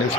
News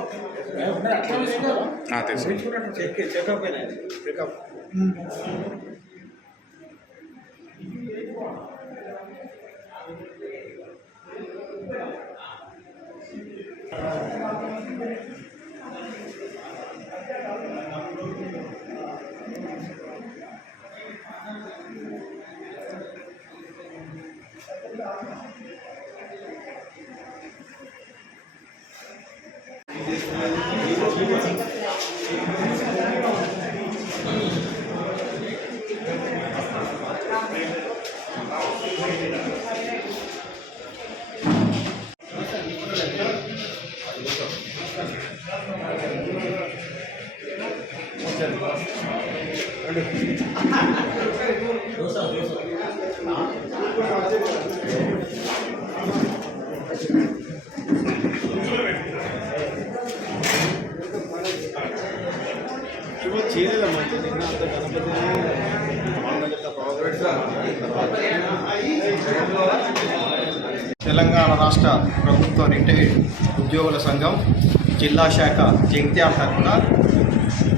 పక్కన checkup checkup చేయలేదమ్మా నిన్న అంత గణపతిని తెలంగాణ రాష్ట్ర ప్రభుత్వ రిటైర్డ్ ఉద్యోగుల సంఘం జిల్లా శాఖ జగిత్యాల తరఫున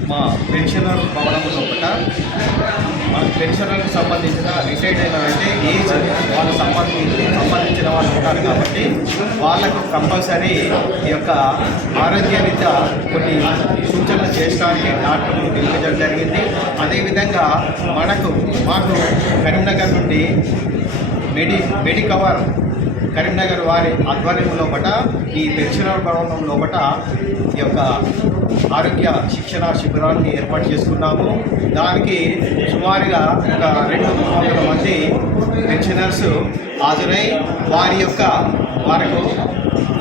మా పెన్షనర్ భవనం లోపల మన సంబంధించిన రిటైర్డ్ అయిన అంటే ఏజ్ వాళ్ళకి సంబంధించి సంబంధించిన వాళ్ళు ఉంటారు కాబట్టి వాళ్ళకు కంపల్సరీ ఈ యొక్క ఆరోగ్యరీత్యా కొన్ని సూచనలు చేయడానికి డాక్టర్లు పిలిపించడం జరిగింది. అదేవిధంగా మనకు మాకు కరీంనగర్ నుండి మెడి మెడికవర్ కరీంనగర్ వారి ఆధ్వర్యం లోపట ఈ పెన్షనర్ భవనం లోపల ఈ యొక్క ఆరోగ్య శిక్షణ శిబిరాన్ని ఏర్పాటు చేసుకున్నాము. దానికి సుమారుగా ఒక రెండు మూడు వందల మంది పెన్షనర్స్ హాజరై వారి యొక్క వారికి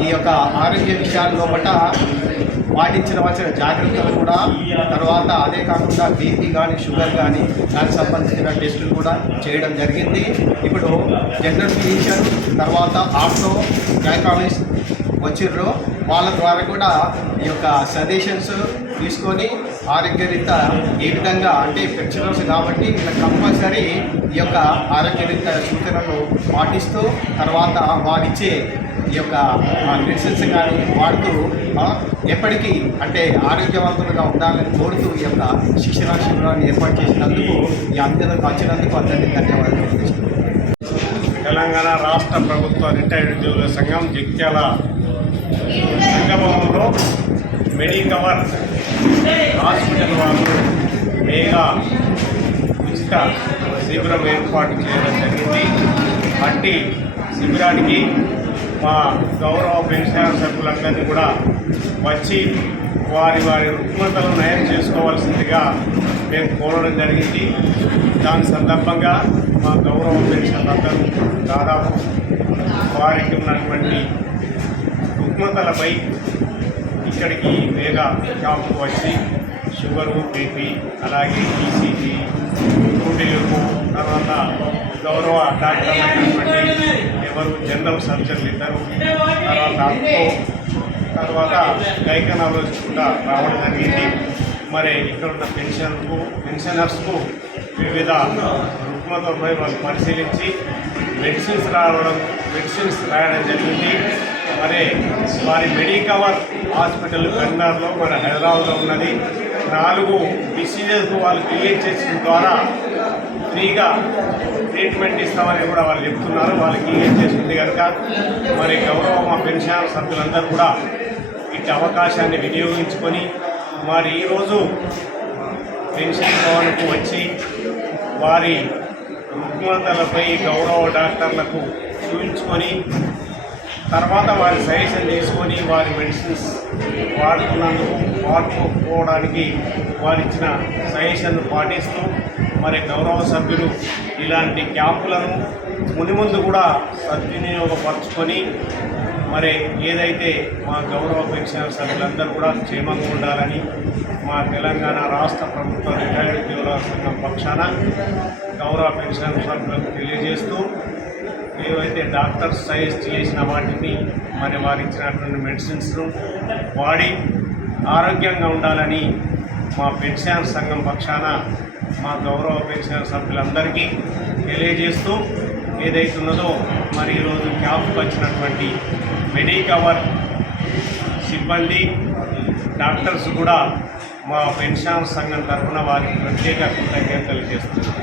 ఈ యొక్క ఆరోగ్య విషయాల్లో బట్ట పాటించవలసిన జాగ్రత్తలు కూడా తర్వాత అదే కాకుండా బీపీ కానీ షుగర్ కానీ దానికి సంబంధించిన టెస్టులు కూడా చేయడం జరిగింది. ఇప్పుడు జనరల్ ఫిజిషియన్ తర్వాత ఆర్థో గైకాలజిస్ట్ వచ్చిర్రు. వాళ్ళ ద్వారా కూడా ఈ యొక్క సజెషన్స్ తీసుకొని ఆరోగ్యరీత ఏ విధంగా అంటే పెన్షనర్స్ కాబట్టి వీళ్ళకి కంపల్సరీ ఈ యొక్క ఆరోగ్యరీత సూచనలు పాటిస్తూ తర్వాత వారిచ్చే ఈ యొక్క మెడిసిన్స్ కానీ వాడుతూ ఎప్పటికీ అంటే ఆరోగ్యవంతులుగా ఉండాలని కోరుతూ ఈ యొక్క శిక్షణ శిబిరాన్ని ఏర్పాటు చేసినందుకు ఈ అంత్యతకు వచ్చినందుకు అందరికీ ధన్యవాదాలు తెలంగాణ రాష్ట్ర ప్రభుత్వ రిటైర్డ్ ఉద్యోగుల సంఘం జగిత్యాల సంగమంలో మెడికవర్ హాస్పిటల్ వాళ్ళు మేఘా ఉచిత శిబిరం ఏర్పాటు చేయడం జరిగింది. అట్టి శిబిరానికి మా గౌరవ పెన్షనర్ సభ్యులందరినీ కూడా వచ్చి వారి వారి రుగ్మతలను నయం చేసుకోవాల్సిందిగా మేము కోరడం జరిగింది. దాని సందర్భంగా మా గౌరవ పెన్షన్లందరూ దాదాపు వారికి ఉన్నటువంటి రుగ్మతలపై ఇక్కడికి వేగ షాప్కు వచ్చి షుగరు బీపీ అలాగే ఈసీజీ గుండెలకు తర్వాత గౌరవ డాక్టర్ ఎవరు జనరల్ సర్జన్లు ఇద్దరు తర్వాత తర్వాత గైకనాలజీ కూడా రావడం జరిగింది. మరి ఇక్కడ ఉన్న పెన్షన్కు పెన్షనర్స్కు వివిధ రుగ్మతలపై వాళ్ళు పరిశీలించి మెడిసిన్స్ రావడం మెడిసిన్స్ రాయడం జరిగింది. మరి వారి మెడికవర్ హాస్పిటల్ కరీంనగర్లో మన హైదరాబాద్లో ఉన్నది. నాలుగు డిసీజెస్ వాళ్ళు క్రియేట్ చేసిన ద్వారా ఫ్రీగా ట్రీట్మెంట్ ఇస్తామని కూడా వాళ్ళు చెప్తున్నారు. వాళ్ళకి క్రియేట్ చేసింది కనుక మరి గౌరవ మా పెన్షన్ సభ్యులందరూ కూడా ఇట్టి అవకాశాన్ని వినియోగించుకొని మరి ఈరోజు పెన్షన్ భవన్కు వచ్చి వారి రుగ్మతలపై గౌరవ డాక్టర్లకు చూపించుకొని తర్వాత వారి సజెషన్ తీసుకొని వారి మెడిసిన్స్ వాడుతున్నందుకు వాడుకోవడానికి వారు ఇచ్చిన సజెషన్ పాటిస్తూ మరి గౌరవ సభ్యులు ఇలాంటి క్యాంపులను మునిముందు కూడా సద్వినియోగపరచుకొని మరి ఏదైతే మా గౌరవ పెన్షనర్ సభ్యులందరూ కూడా క్షేమంగా ఉండాలని మా తెలంగాణ రాష్ట్ర ప్రభుత్వ రిటైర్డ్ ఉద్యోగుల సంఘం పక్షాన గౌరవ పెన్షనర్ సభ్యులకు తెలియజేస్తూ ఏవైతే డాక్టర్స్ సజెస్ట్ చేసిన వాటిని మరి వారు ఇచ్చినటువంటి మెడిసిన్స్ను వాడి ఆరోగ్యంగా ఉండాలని మా పెన్షన్ సంఘం పక్షాన మా గౌరవ పెన్షన్ సభ్యులందరికీ తెలియజేస్తూ ఏదైతున్నదో మరి ఈరోజు క్యాంప్కి వచ్చినటువంటి మెడికవర్ సిబ్బంది డాక్టర్స్ కూడా మా పెన్షన్ సంఘం తరఫున వారికి ప్రత్యేక కృతజ్ఞతలు చేస్తున్నాం